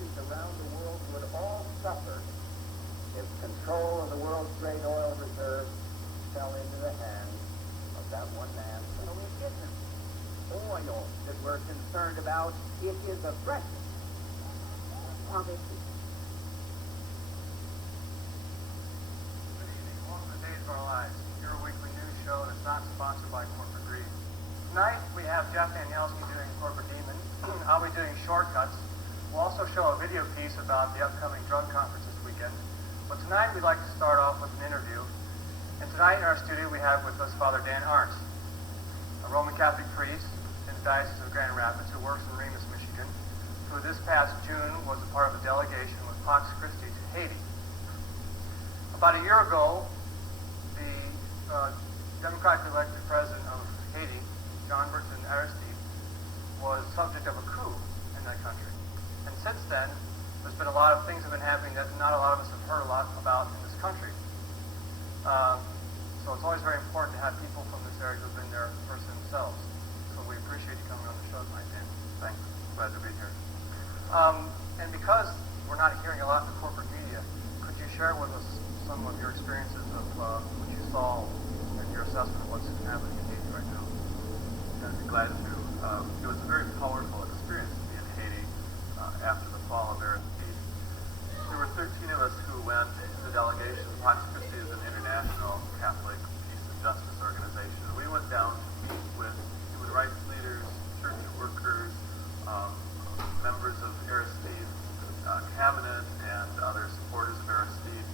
countries around the world would all suffer if control of the world's great oil reserves fell into the hands of that one man. So it isn't oil that we're concerned about. It is aggression. Poverty. Good evening. Welcome to Days of Our Lives, your weekly news show that's not sponsored by corporate greed. Tonight we have Jeff Danielski doing Corporate Demon. I'll be doing Shortcuts. We'll also show a video piece about the upcoming drug conference this weekend. But tonight we'd like to start off with an interview. And tonight in our studio we have with us Father Dan Aerts, a Roman Catholic priest in the Diocese of Grand Rapids who works in Remus, Michigan, who this past June was a part of a delegation with Pax Christi to Haiti. About a year ago, the democratically elected president of Haiti, Jean-Bertrand Aristide, was subject of a coup in that country. And since then, there's been a lot of things have been happening that not a lot of us have heard a lot about in this country. So it's always very important to have people from this area who've been there first themselves. So we appreciate you coming on the show tonight, Dan. Thanks. Glad to be here. And because we're not hearing a lot in the corporate media, could you share with us some of your experiences of what you saw and your assessment of what's happening in Haiti right now? I'd be glad to. It was a very powerful experience to be in Haiti after the fall of Aristide. There were 13 of us who went in the delegation. Pax Christi is an international Catholic peace and justice organization. We went down to meet with human rights leaders, church workers, members of Aristide's cabinet, and other supporters of Aristide,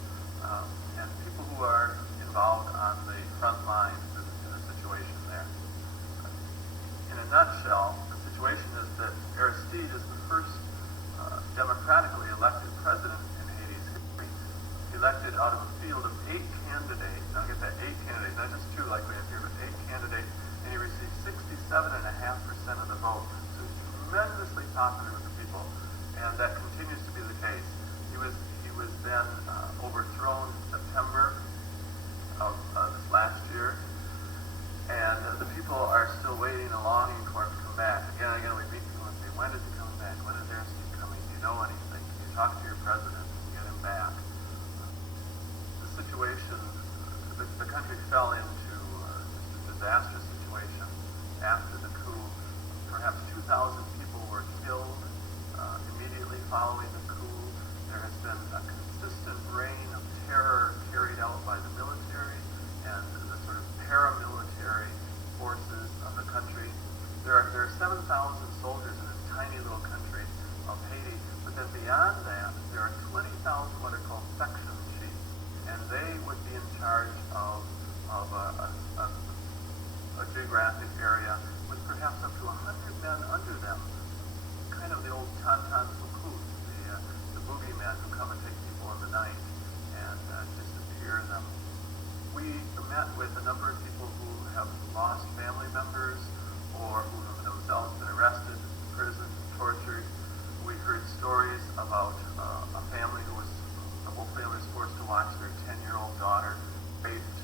and people who are involved on the front lines in the situation there. In a nutshell, the situation is that Aristide is the first democratically elected president in Haiti's history. Elected out of a field of 8 candidates. Now get that, 8 candidates, not just 2 like we have here, but 8 candidates, and he received 67.5% of the vote. So he's tremendously popular with the people, and that continues to be the case. He was then overthrown in September of this last year, and the people are still waiting and longing for him to come back. Again and again, we meet people and say, when is he coming back? When is Aristide coming? Do you know anything? Can you talk to your president and get him back? The situation, the country fell into just a disastrous situation after the coup. Perhaps 2,000 people were killed immediately following the coup. There has been a consistent reign of terror carried out by the military and the sort of paramilitary forces of the country. There are 7,000 soldiers in this tiny little country of Haiti, but then beyond that, there are 20,000 what are called section chiefs, and they would be in charge of a geographic area with perhaps up to 100 men under them, kind of the old Tonton Soukout, the boogeymen who come and take people in the night and disappear them. We met with a number of people who have lost family members or who have themselves been arrested, imprisoned, tortured. We heard stories about a family the whole family was forced to watch their 10-year-old daughter raped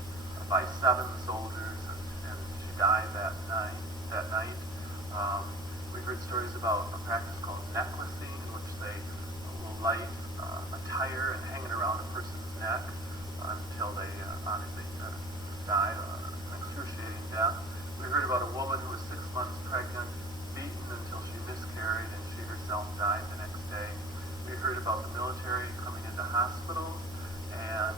by 7 soldiers, and she died that night. We heard stories about a practice called necklacing, in which they will light a tire and hang it around a person's neck until they obviously die an excruciating death. We heard about a woman who was 6 months pregnant, beaten until she miscarried, and she herself died the next day. We heard about the military coming into hospitals and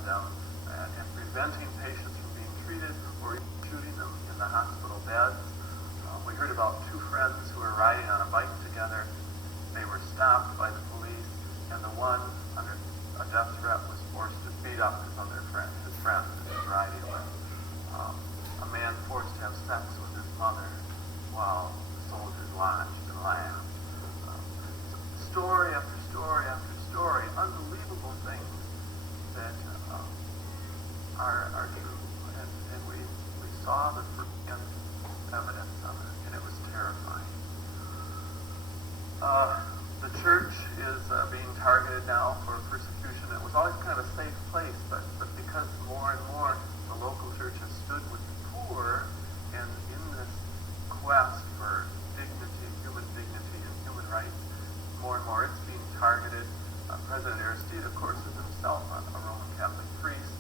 preventing patients from being treated or shooting them in the hospital beds. We heard about 2 friends who were riding on a bike together. They were stopped by the police, and the one under a death threat was forced to beat up his friend that he was riding with. A man forced to have sex with his mother while the soldiers watched and laughed. Story after story after story, unbelievable things that are true, and we saw the first evidence of it, and it was terrifying. The church is being targeted now for persecution. It was always kind of a safe place, but because more and more the local church has stood with the poor, and in this quest for dignity, human and human rights, more and more it's being targeted. President Aristide, of course, is himself a Roman Catholic priest.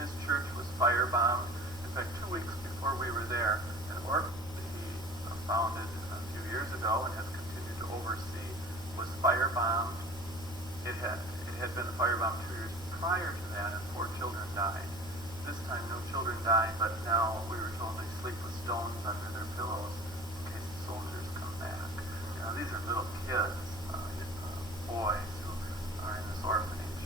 His church was firebombed. In fact, 2 weeks before we were there, an orphanage that he founded a few years ago and has continued to oversee was firebombed. It had been firebombed 2 years prior to that, and 4 children died. This time, no children died, but now we were told they sleep with stones under their pillows in case the soldiers come back. You know, these are little kids, boys who are in this orphanage.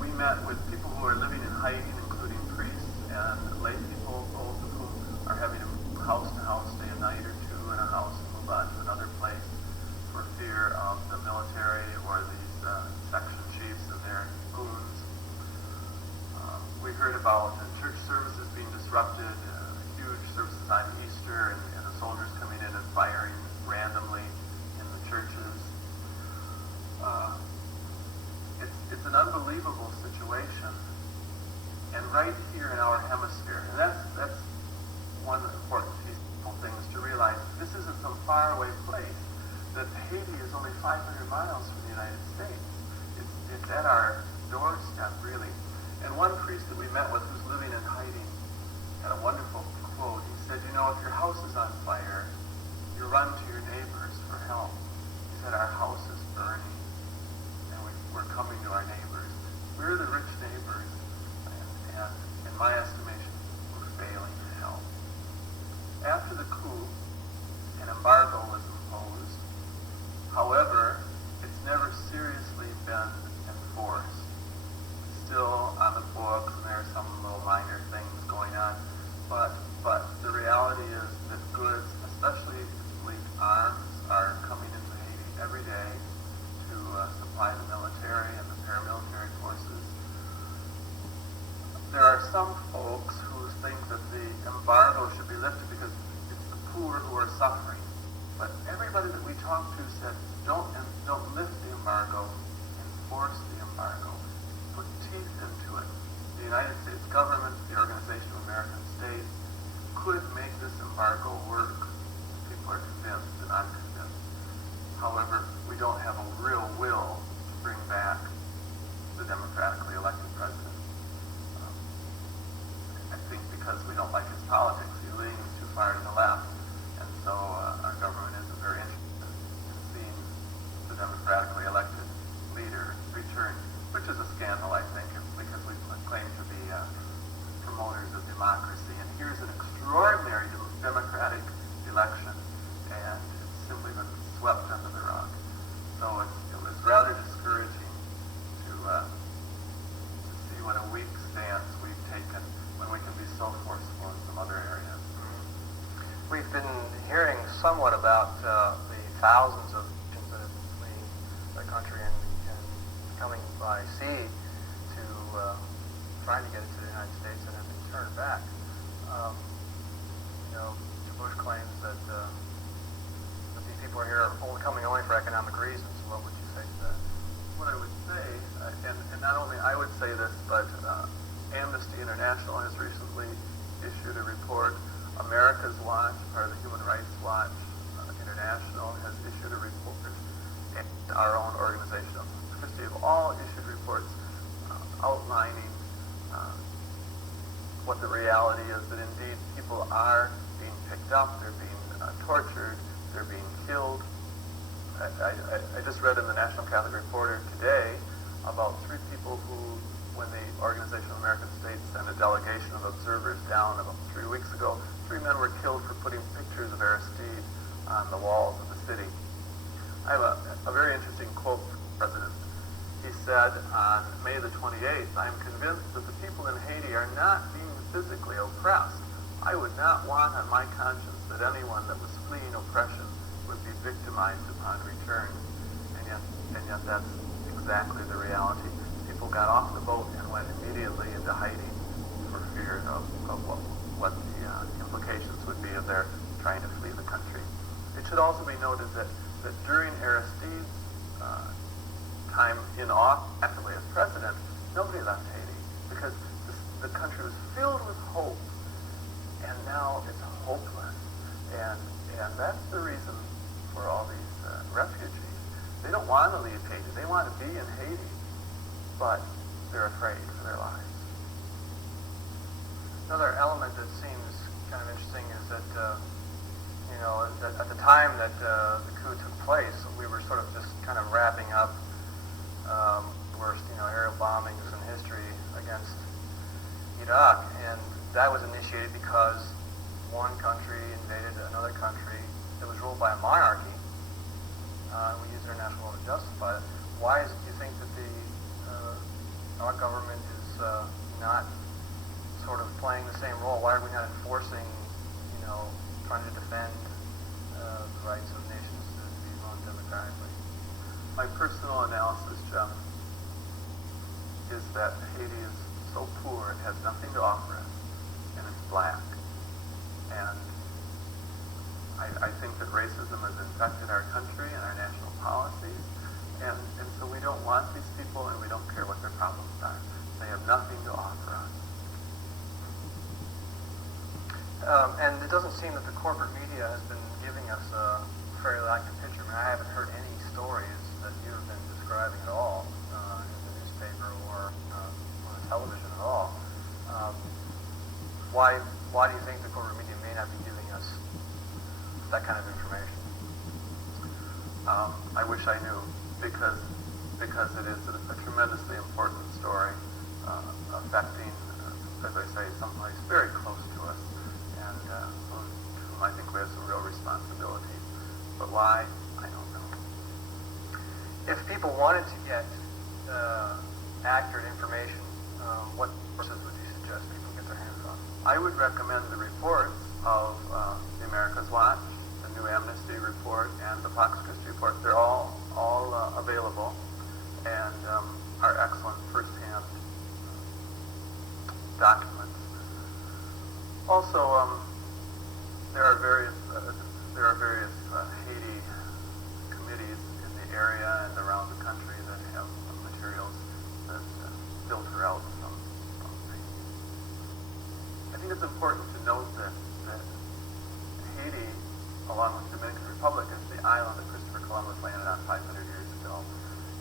We met with people who are living in Haiti, including priests and lay people, both of whom are having to move house to house, stay a night or two in a house, and move on to another place for fear of the military or these section chiefs and their goons. We heard about church services being disrupted, huge services on Easter, and the soldiers coming in and firing randomly in the churches. It's an unbelievable situation, and right here in our hemisphere, and that's one important piece of things to realize. This isn't some faraway place. That Haiti is only 500 miles from the United States. It's at our doorstep, really. And one priest that we met with who's living in Haiti had a wonderful quote. He said, you know, if your house is on fire, you run to your neighbors for help. He said, our house is burning, and we're coming to our neighbors. We're the rich neighbors, and in my estimation, we're failing to help. After the coup, an embargo was imposed. However, it's never seriously been enforced. It's still on the books, and there are some little minor things going on. But the reality is that goods, especially elite arms, are coming into Haiti every day to supply the military and the paramilitary forces. There are some folks who think that the embargo should be lifted because it's the poor who are suffering. But everybody that we talked to said, don't lift the embargo, enforce the embargo, put teeth into it. The United States government, the Organization of American States, could make this embargo work. People are convinced, and I'm convinced. However, we don't have a real will to bring back the democratically elected president. I think because we don't like his politics. He leans too far to the left. And so our government isn't very interested in seeing the democratically elected leader return, which is a scandal, I think, because we claim to be promoters of democracy. And here's an extraordinary democratic election, and it's simply been swept under the rug. So it was rather discouraging to see what a weak stance we've taken when we can be so forceful in some other areas. We've been hearing somewhat about the thousands of Christians that have been fleeing the country and coming by sea to trying to get into the United States and have been turned back. Bush claims that these people are here coming only for economic reasons. What would you say to that? What I would say, and not only I would say this, but Amnesty International has recently issued a report. America's Watch, part of the Human Rights Watch International, has issued a report, and our own organization of Christic have all issued reports outlining what the reality is, that indeed people are being picked up, they're being tortured, they're being killed. I just read in the National Catholic Reporter today about 3 people who, when the Organization of American States sent a delegation of observers down about 3 weeks ago, 3 men were killed for putting pictures of Aristide on the walls of the city. I have a very interesting quote from the president. He said on May the 28th, I am convinced that the people in Haiti are not being physically oppressed. I would not want on my conscience that anyone that was fleeing oppression would be victimized upon return. And yet that's exactly the reality. People got off the boat and went immediately into Haiti for fear of what the implications would be of their trying to flee the country. It should also be noted that during Aristide's time in office, actively as president, nobody left Haiti because the country was filled with hope, and now it's hopeless. And that's the reason for all these want to leave Haiti. They want to be in Haiti, but they're afraid for their lives. Another element that seems kind of interesting is that, that at the time that the coup took place, we were sort of just kind of wrapping up worst, aerial bombings in history against Iraq, and that was initiated because one country invaded another country that was ruled by a monarchy, and we used international law to justify it. Why do you think that our government is not sort of playing the same role? Why are we not enforcing, trying to defend the rights of nations to be run democratically? My personal analysis, Jeff, is that Haiti is so poor, it has nothing to offer us, and it's black. And I think that racism has infected our country and our national policies, and so we don't want these people, and we don't care what their problems are. They have nothing to offer us. And it doesn't seem that the corporate media has been giving us a fairly accurate picture. I haven't heard any stories that you've been describing at all in the newspaper or on the television at all. Why do you think the corporate media may not be giving us that kind of information? I wish I knew, because it is a tremendously important story affecting, as I say, someplace very close to us, and I think we have some real responsibility. But why? I don't know. If people wanted to get accurate information, what sources would you suggest people get their hands on? I would recommend the reports of the America's Watch, the New Amnesty Report, and the Fox Christie Report. They're all available and are excellent first-hand documents. Also, there are various Haiti committees in the area and around the country that have materials that filter out some things. I think it's important to note that Haiti, along with the Dominican Republic, is the island that Christopher Columbus landed on 500 years ago,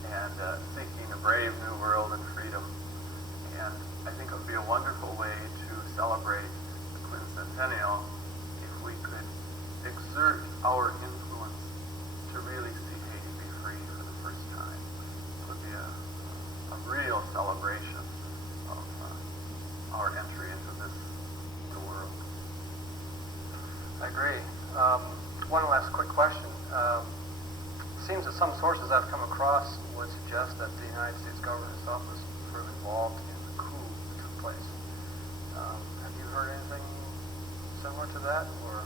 and seeking a brave new world and freedom. And I think it would be a wonderful way to celebrate the quincentennial if we could exert our influence to really see Haiti be free for the first time. It would be a real celebration of our entry into the world. I agree. One last quick question. It seems that some sources I've come across would suggest that the United States government itself was sort of involved in the coup that took place. Have you heard anything similar to that, or?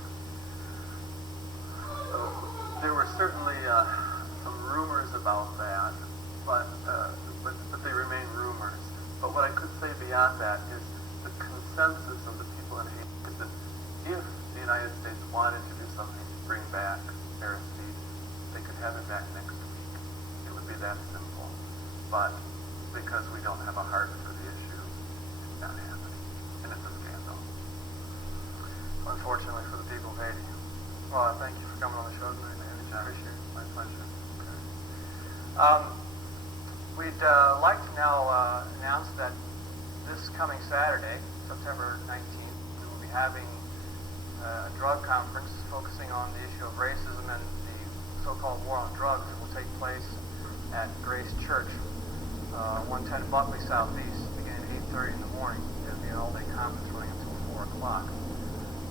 There were certainly some rumors about that, but they remain rumors. But what I could say beyond that is the consensus of the people in Haiti is that if the United States wanted to do something to bring back Aristide, they could have him back next week. It would be that simple. But because we don't have a heart for the issue, it's not happening. And it's a scandal. Unfortunately for the people of Haiti. Well, thank you for coming on the show tonight. I appreciate it. My pleasure. Okay. We'd like to now announce that this coming Saturday, September 19th, we will be having a drug conference focusing on the issue of racism and the so-called war on drugs. It will take place at Grace Church, 110 Buckley Southeast, beginning at 8:30 in the morning. It'll be an all-day conference running until 4 o'clock.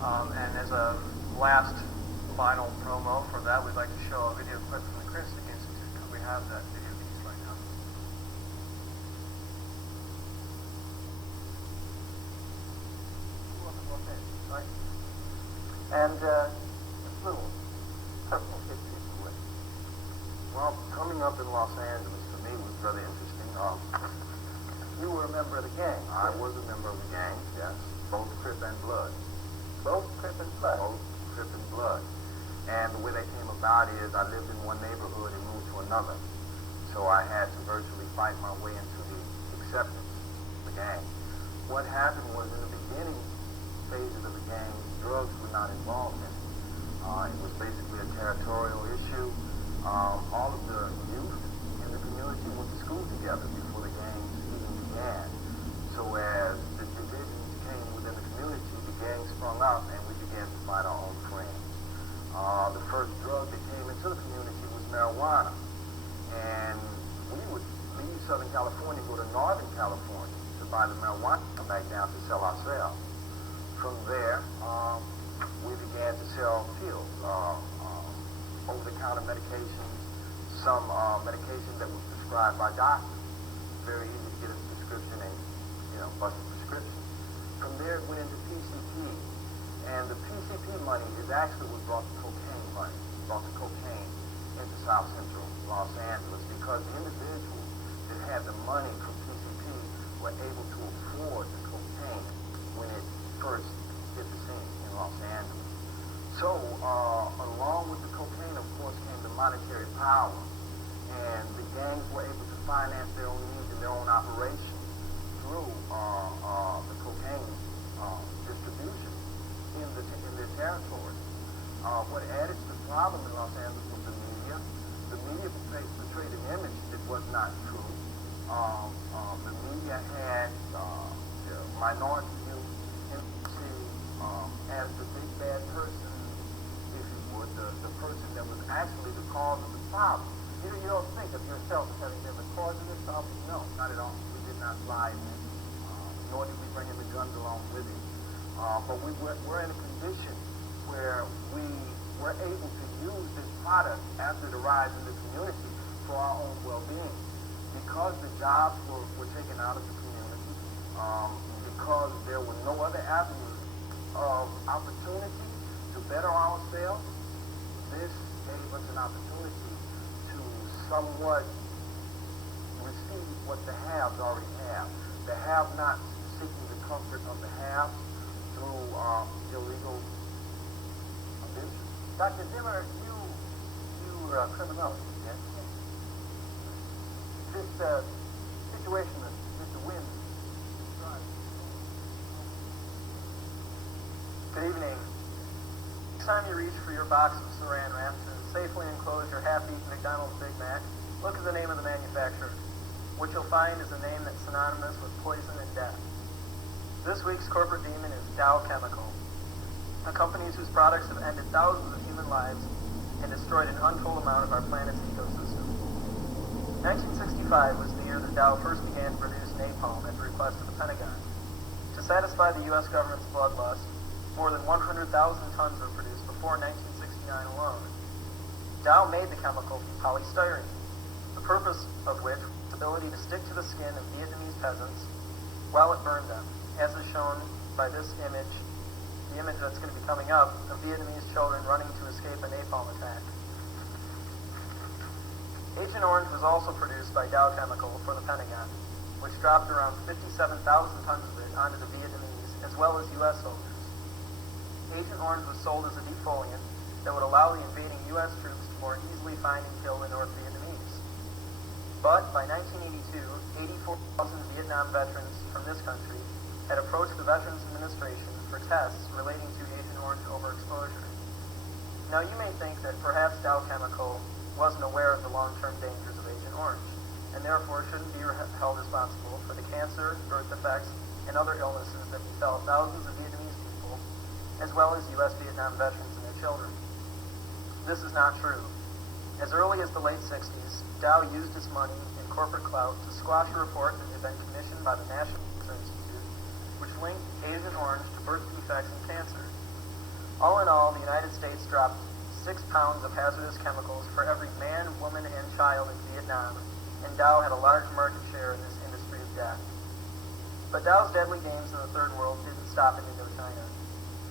And as a last final promo for that, we'd like to show a video clip from the Christic Institute. Could we have that video piece right now? Right? And this little personal history, if you would. Well, coming up in Los Angeles for me was rather interesting. You were a member of the gang. I was a member of the gang, yes. Both Crip and Blood. Both Crip and Blood. Both Crip and Blood. And the way that came about is I lived in one neighborhood and moved to another. So I had to virtually fight my way into the acceptance of the gang. What happened was in the beginning phases of the gang, drugs were not involved in it. It was basically a territorial issue. All of the youth together before the gangs even began. So as the divisions came within the community, the gangs sprung up and we began to find our own friends. The first drug that came into the community was marijuana. And we would leave Southern California, go to Northern California to buy the marijuana, come back down to sell ourselves. From there, we began to sell pills, over-the-counter medications, some medications that was prescribed by doctors. Very easy to get a prescription and, bust a prescription. From there, it went into PCP. And the PCP money is actually what brought the cocaine money, brought the cocaine into South Central Los Angeles, because the individuals that had the money from PCP were able to afford the cocaine when it first hit the scene in Los Angeles. So, along with the cocaine, of course, came the monetary power, and the gangs were able to finance their own needs and their own operations through the cocaine distribution in their territory. What added to the problem in Los Angeles was the media. The media portrayed an image that was not true. The media had the minority youth as the big bad person, if you would, the person that was actually the cause of the problem. You don't think of yourself as having been the cause of this problem? No, not at all. We did not fly in it, nor did we bring in the guns along with it. But we're in a condition where we were able to use this product after it arrived in the community for our own well-being. Because the jobs were taken out of the community, because there were no other avenues of opportunity to better ourselves, this gave us an opportunity to somewhat receive what the haves already have. The have-nots seeking the comfort of the haves through illegal addiction. Dr. Zimmer, you were a criminologist, yes? This situation that Mr. Wynn described. Good evening. Next time you reach for your box of Saran wrap to safely enclose your half-eaten McDonald's Big Mac, look at the name of the manufacturer. What you'll find is a name that's synonymous with poison and death. This week's corporate demon is Dow Chemical, a company whose products have ended thousands of human lives and destroyed an untold amount of our planet's ecosystem. 1965 was the year that Dow first began to produce napalm at the request of the Pentagon. To satisfy the U.S. government's bloodlust, more than 100,000 tons were produced before 1969 alone. Dow made the chemical from polystyrene, the purpose of which was its ability to stick to the skin of Vietnamese peasants while it burned them, as is shown by this image, the image that's going to be coming up, of Vietnamese children running to escape a napalm attack. Agent Orange was also produced by Dow Chemical for the Pentagon, which dropped around 57,000 tons of it onto the Vietnamese, as well as U.S. soldiers. Agent Orange was sold as a defoliant that would allow the invading U.S. troops to more easily find and kill the North Vietnamese. But by 1982, 84,000 Vietnam veterans from this country had approached the Veterans Administration for tests relating to Agent Orange overexposure. Now you may think that perhaps Dow Chemical wasn't aware of the long-term dangers of Agent Orange, and therefore shouldn't be held responsible for the cancer, birth defects, and other illnesses that befell thousands of Vietnamese people, as well as U.S. Vietnam veterans and their children. This is not true. As early as the late 60s, Dow used its money and corporate clout to squash a report that had been commissioned by the National Christic Institute, which linked Agent Orange to birth defects and cancer. All in all, the United States dropped 6 pounds of hazardous chemicals for every man, woman, and child in Vietnam, and Dow had a large market share in this industry of death. But Dow's deadly games in the Third World didn't stop in Indochina.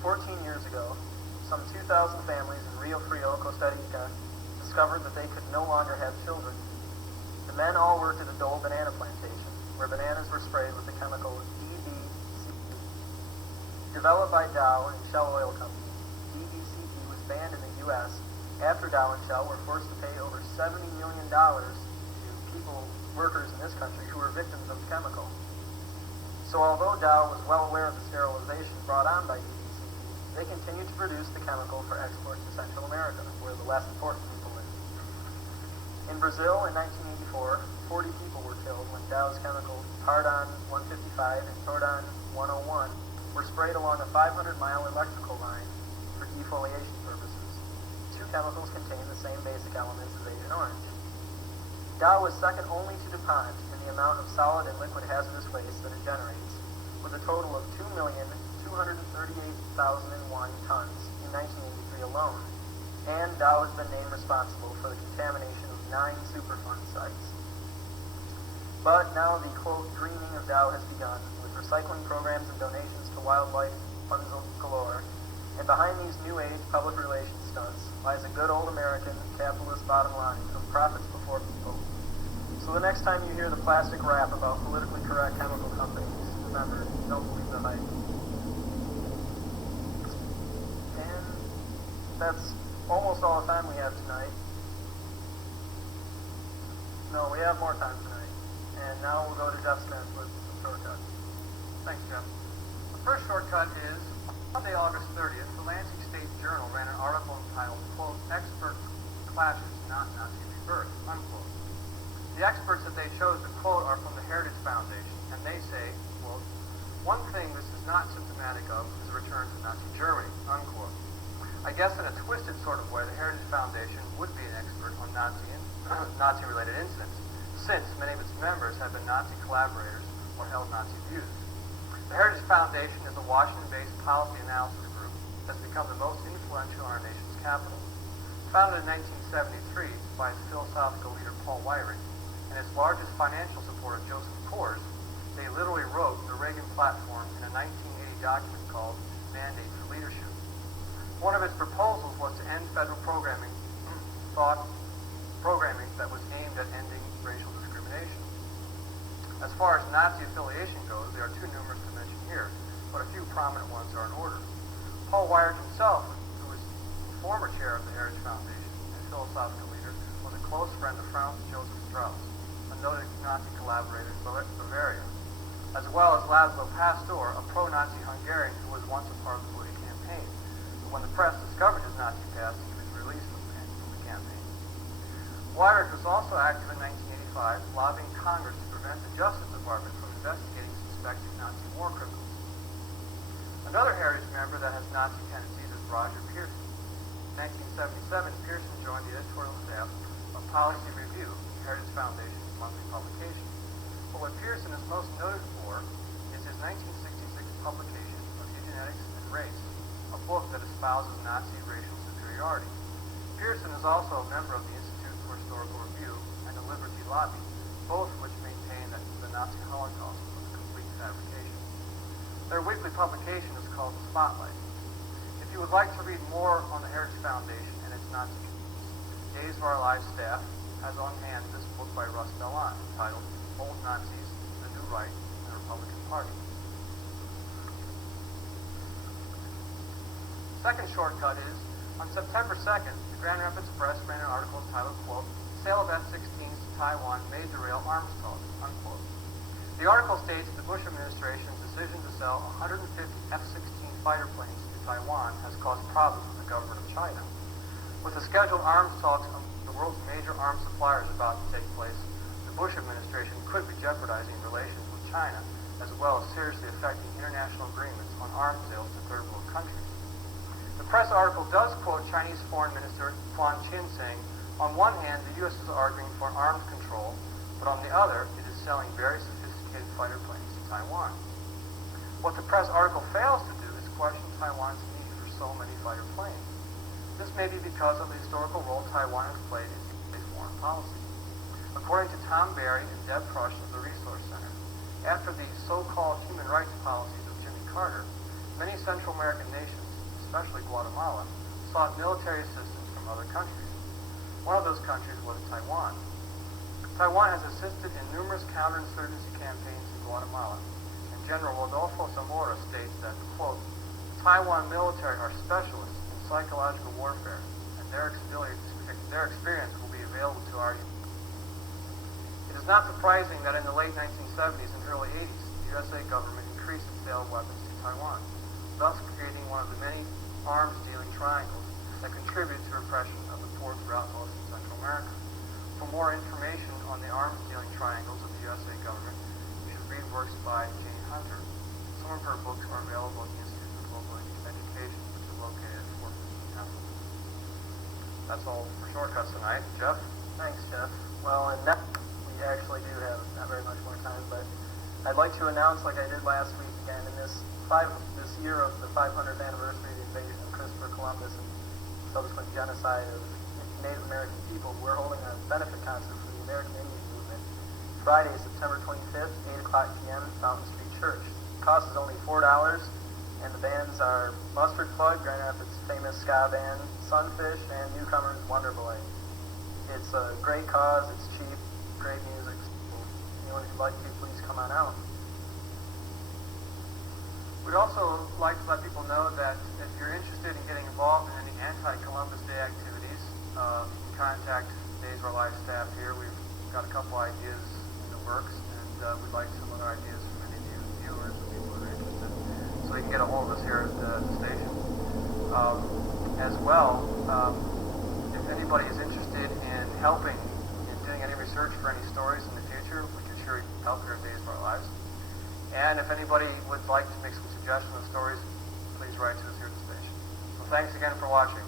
14 years ago, some 2,000 families in Rio Frio, Costa Rica, discovered that they could no longer have children. The men all worked at a Dole banana plantation, where bananas were sprayed with the chemical DBCP. Developed by Dow and Shell Oil Company, DBCP was banned in the U.S. after Dow and Shell were forced to pay over $70 million to workers in this country who were victims of the chemical. So although Dow was well aware of the sterilization brought on by DBCP, they continued to produce the chemical for export to Central America, where the less important people live. In In Brazil in 1984, 40 people were killed when Dow's chemicals Tardon 155 and Tordon 101 were sprayed along a 500-mile electrical line for defoliation purposes. Two chemicals contain the same basic elements as Agent Orange. Dow was second only to DuPont in the amount of solid and liquid hazardous waste that it generates, with a total of 2,238,001 tons in 1983 alone, and Dow has been named responsible for the contamination of 9 Superfund sites. But now the, quote, dreaming of Dow has begun, with recycling programs and donations to wildlife funds galore, and behind these new age public relations stunts lies a good old American capitalist bottom line of profits before people. So the next time you hear the plastic rap about politically correct chemical companies, remember, don't believe the hype. And that's almost all the time we have tonight. No, we have more time tonight. And now we'll go to Jeff Smith with some shortcuts. Thanks, Jeff. The first shortcut is, Monday, August 30th, the Lansing State Journal ran an article entitled, quote, Expert Clashes Not Nazi Rebirth, unquote. The experts that they chose to quote are from the Heritage Foundation, and they say, quote, one thing this is not symptomatic of is a return to Nazi Germany, unquote. I guess in a twisted sort of way, the Heritage Foundation would be an expert on Nazi-related incidents, since many of its members have been Nazi collaborators or held Nazi views. The Heritage Foundation is a Washington-based policy analysis group that's become the most influential in our nation's capital. Founded in 1973 by its philosophical leader Paul Weyrich and its largest financial supporter Joseph Coors, they literally wrote the Reagan platform in a 1980 document called Mandate for Leadership. One of its proposals was to end federal programming that was aimed at ending racial discrimination. As far as Nazi affiliation goes, there are too numerous to mention here, but a few prominent ones are in order. Paul Weyrich himself, who was the former chair of the Heritage Foundation and philosophical leader, was a close friend of Franz Joseph Strauss, a noted Nazi collaborator in Bavaria, as well as Laszlo Pastor, a pro-Nazi Hungarian who was once a part of the Bush campaign. But when the press discovered his Nazi past, he was released from the campaign. Weyrich was also active in 1985, lobbying Congress to prevent the Justice Department from investigating suspected Nazi war criminals. Another Heritage member that has Nazi tendencies is Roger Pearson. In 1977, Pearson joined the editorial staff of Policy Review, the Heritage Foundation's monthly publication. But what Pearson is most noted for is his 1966 publication of Eugenics and Race, a book that espouses Nazi racial superiority. Pearson is also a member of the Institute for Historical Review and the Liberty Lobby, both of which maintain that the Nazi Holocaust was a complete fabrication. Their weekly publication is called The Spotlight. If you would like to read more on the Heritage Foundation and its Nazi communities, Days of Our Lives staff has on hand this book by Russ Bellon entitled Old Nazis, the New Right, and the Republican Party. Second shortcut is, on September 2nd, the Grand Rapids Press ran an article entitled, quote, Sale of F-16s to Taiwan may derail arms talks, unquote. The article states that the Bush administration's decision to sell 150 F-16 fighter planes to Taiwan has caused problems with the government of China. With the scheduled arms talks of the world's major arms suppliers about to take place, the Bush administration could be jeopardizing relations with China, as well as seriously affecting international agreements on arms sales to third world countries. The press article does quote Chinese Foreign Minister Quan Chin saying, on one hand, the U.S. is arguing for arms control, but on the other, it is selling very sophisticated fighter planes to Taiwan. What the press article fails to do is question Taiwan's need for so many fighter planes. This may be because of the historical role Taiwan has played in U.S. foreign policy. According to Tom Barry and Deb Prush of the Resource Center, after the so-called human rights policies of Jimmy Carter, many Central American nations, especially Guatemala, sought military assistance from other countries. One of those countries was Taiwan. Taiwan has assisted in numerous counterinsurgency campaigns in Guatemala, and General Rodolfo Zamora states that, quote, Taiwan military are specialists in psychological warfare, and their experience will be available to our youth. It is not surprising that in the late 1970s and early 80s, the USA government increased its sale of weapons to Taiwan, thus creating one of the many arms-dealing triangles that contribute to repression of the poor throughout most of Central America. For more more information on the arms dealing triangles of the USA government, you should read works by Jane Hunter. Some of her books are available at the Institute for Global Education, which is located at Fort Temple. That's all for shortcuts tonight. Jeff? Thanks, Jeff. Well, and next we actually do have not very much more time, but I'd like to announce, like I did last week again, in this year of the 500th anniversary of the invasion of Christopher Columbus and subsequent genocide of Native American people, we're holding a benefit concert for the American Indian Movement Friday, September 25th, 8 o'clock p.m. Fountain Street Church. The cost is only $4, and the bands are Mustard Plug, Grand Rapids' famous ska band, Sunfish, and newcomers Wonderboy. It's a great cause, it's cheap, great music. So anyone who'd like to, please come on out. We'd also like to let people know that if you're interested in getting involved in any anti-Columbus Day activities, you can contact Days of Our Lives staff here. We've got a couple ideas in the works, and we'd like some other ideas from any of you viewers or people who are interested. So you can get a hold of us here at the station. As well, if anybody is interested in helping in doing any research for any stories in the future, we can sure help here at Days of Our Lives. And if anybody would like to make some suggestions of stories, please write to us here at the station. So thanks again for watching.